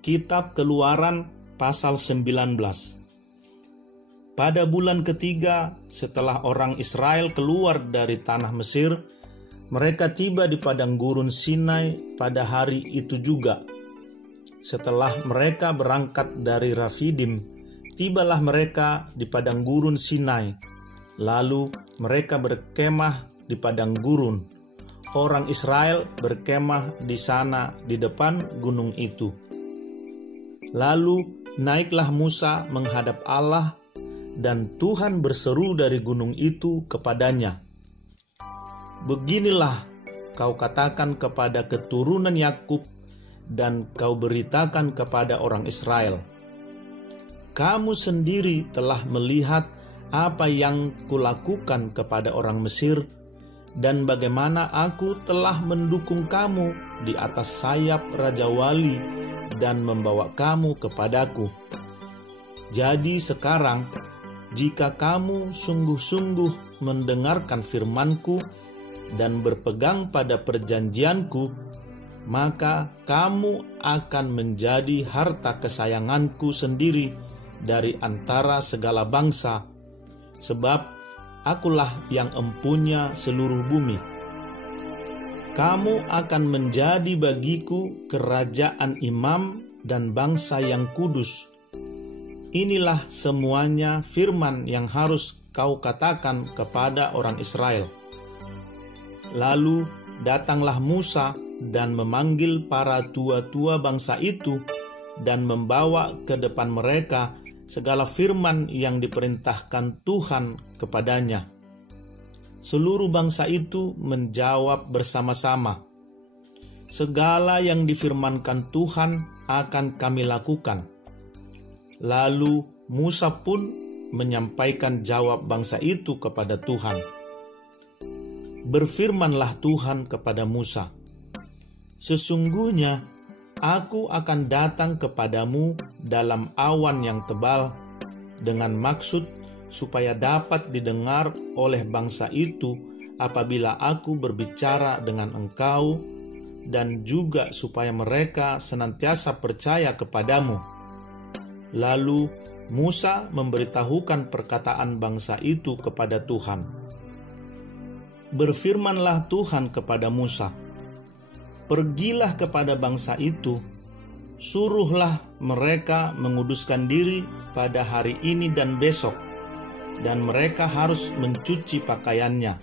Kitab Keluaran pasal 19. Pada bulan ketiga setelah orang Israel keluar dari tanah Mesir, mereka tiba di padang gurun Sinai pada hari itu juga. Setelah mereka berangkat dari Rafidim, tibalah mereka di padang gurun Sinai. Lalu mereka berkemah di padang gurun. Orang Israel berkemah di sana di depan gunung itu. Lalu naiklah Musa menghadap Allah, dan Tuhan berseru dari gunung itu kepadanya, "Beginilah kau katakan kepada keturunan Yakub, dan kau beritakan kepada orang Israel, kamu sendiri telah melihat apa yang kulakukan kepada orang Mesir, dan bagaimana aku telah mendukung kamu di atas sayap Raja Wali dan membawa kamu kepadaku. Jadi sekarang, jika kamu sungguh-sungguh mendengarkan firman-Ku dan berpegang pada perjanjian-Ku, maka kamu akan menjadi harta kesayangan-Ku sendiri dari antara segala bangsa, sebab Akulah yang empunya seluruh bumi. Kamu akan menjadi bagiku kerajaan imam dan bangsa yang kudus. Inilah semuanya firman yang harus kau katakan kepada orang Israel." Lalu datanglah Musa dan memanggil para tua-tua bangsa itu dan membawa ke depan mereka segala firman yang diperintahkan Tuhan kepadanya. Seluruh bangsa itu menjawab bersama-sama, "Segala yang difirmankan Tuhan akan kami lakukan." Lalu Musa pun menyampaikan jawab bangsa itu kepada Tuhan. Berfirmanlah Tuhan kepada Musa, "Sesungguhnya Aku akan datang kepadamu dalam awan yang tebal, dengan maksud supaya dapat didengar oleh bangsa itu apabila aku berbicara dengan engkau, dan juga supaya mereka senantiasa percaya kepadamu." Lalu Musa memberitahukan perkataan bangsa itu kepada Tuhan. Berfirmanlah Tuhan kepada Musa, "Pergilah kepada bangsa itu, suruhlah mereka menguduskan diri pada hari ini dan besok, dan mereka harus mencuci pakaiannya.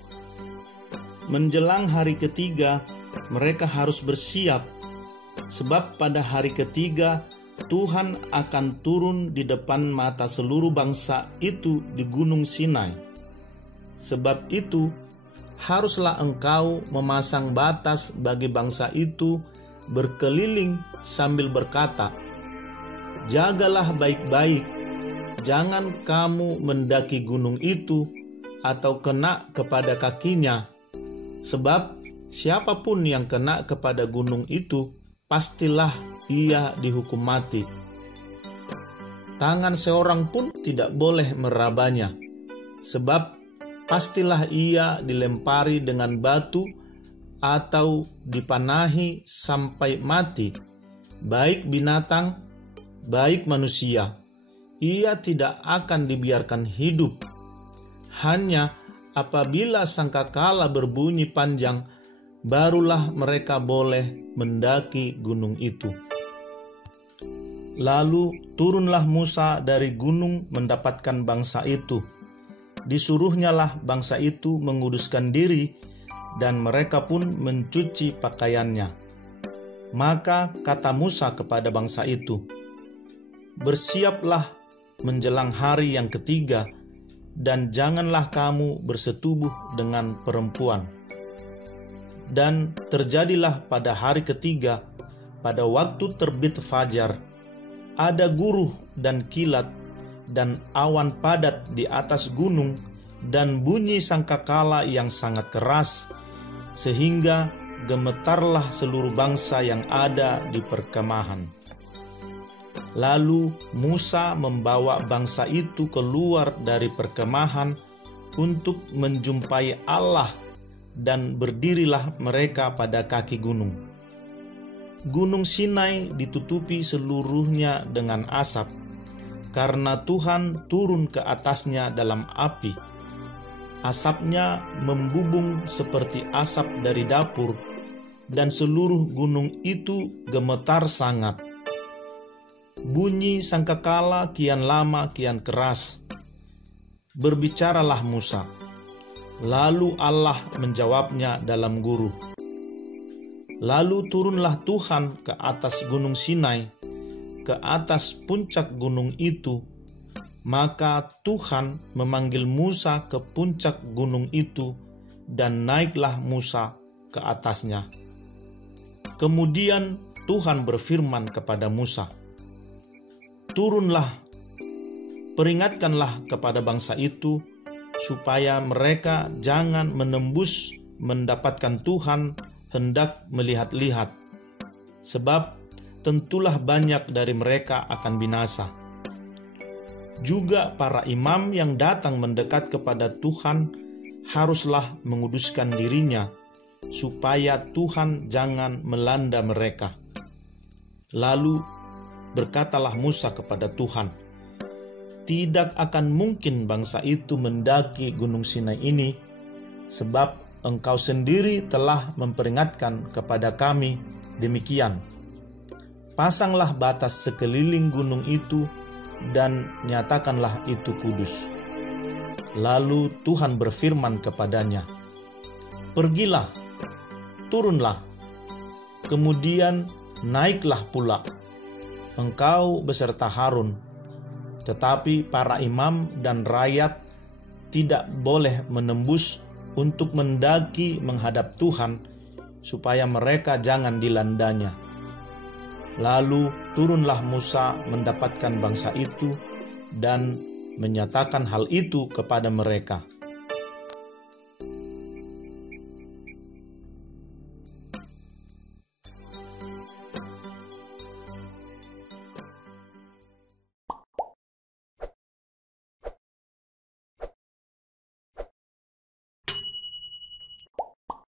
Menjelang hari ketiga, mereka harus bersiap, sebab pada hari ketiga Tuhan akan turun di depan mata seluruh bangsa itu di gunung Sinai. Sebab itu, haruslah engkau memasang batas bagi bangsa itu berkeliling sambil berkata, 'Jagalah baik-baik, jangan kamu mendaki gunung itu atau kena kepada kakinya, sebab siapapun yang kena kepada gunung itu, pastilah ia dihukum mati. Tangan seorang pun tidak boleh merabanya, sebab pastilah ia dilempari dengan batu atau dipanahi sampai mati, baik binatang, baik manusia. Ia tidak akan dibiarkan hidup. Hanya apabila sangkakala berbunyi panjang, barulah mereka boleh mendaki gunung itu." Lalu turunlah Musa dari gunung mendapatkan bangsa itu. Disuruhnyalah bangsa itu menguduskan diri, dan mereka pun mencuci pakaiannya. Maka kata Musa kepada bangsa itu, "Bersiaplah menjelang hari yang ketiga, dan janganlah kamu bersetubuh dengan perempuan." Dan terjadilah pada hari ketiga, pada waktu terbit fajar, ada guruh dan kilat dan awan padat di atas gunung, dan bunyi sangkakala yang sangat keras, sehingga gemetarlah seluruh bangsa yang ada di perkemahan. Lalu Musa membawa bangsa itu keluar dari perkemahan untuk menjumpai Allah, dan berdirilah mereka pada kaki gunung. Gunung Sinai ditutupi seluruhnya dengan asap, karena Tuhan turun ke atasnya dalam api. Asapnya membubung seperti asap dari dapur, dan seluruh gunung itu gemetar sangat. Bunyi sangkakala kian lama kian keras. Berbicaralah Musa. Lalu Allah menjawabnya dalam guru. Lalu turunlah Tuhan ke atas gunung Sinai, ke atas puncak gunung itu. Maka Tuhan memanggil Musa ke puncak gunung itu, dan naiklah Musa ke atasnya. Kemudian Tuhan berfirman kepada Musa, "Turunlah, peringatkanlah kepada bangsa itu, supaya mereka jangan menembus mendapatkan Tuhan hendak melihat-lihat, sebab tentulah banyak dari mereka akan binasa. Juga para imam yang datang mendekat kepada Tuhan haruslah menguduskan dirinya, supaya Tuhan jangan melanda mereka." Lalu berkatalah Musa kepada Tuhan, "Tidak akan mungkin bangsa itu mendaki gunung Sinai ini, sebab Engkau sendiri telah memperingatkan kepada kami demikian. Pasanglah batas sekeliling gunung itu dan nyatakanlah itu kudus." Lalu Tuhan berfirman kepadanya, "Pergilah, turunlah, kemudian naiklah pula, engkau beserta Harun, tetapi para imam dan rakyat tidak boleh menembus untuk mendaki menghadap Tuhan, supaya mereka jangan dilandanya." Lalu turunlah Musa mendapatkan bangsa itu dan menyatakan hal itu kepada mereka.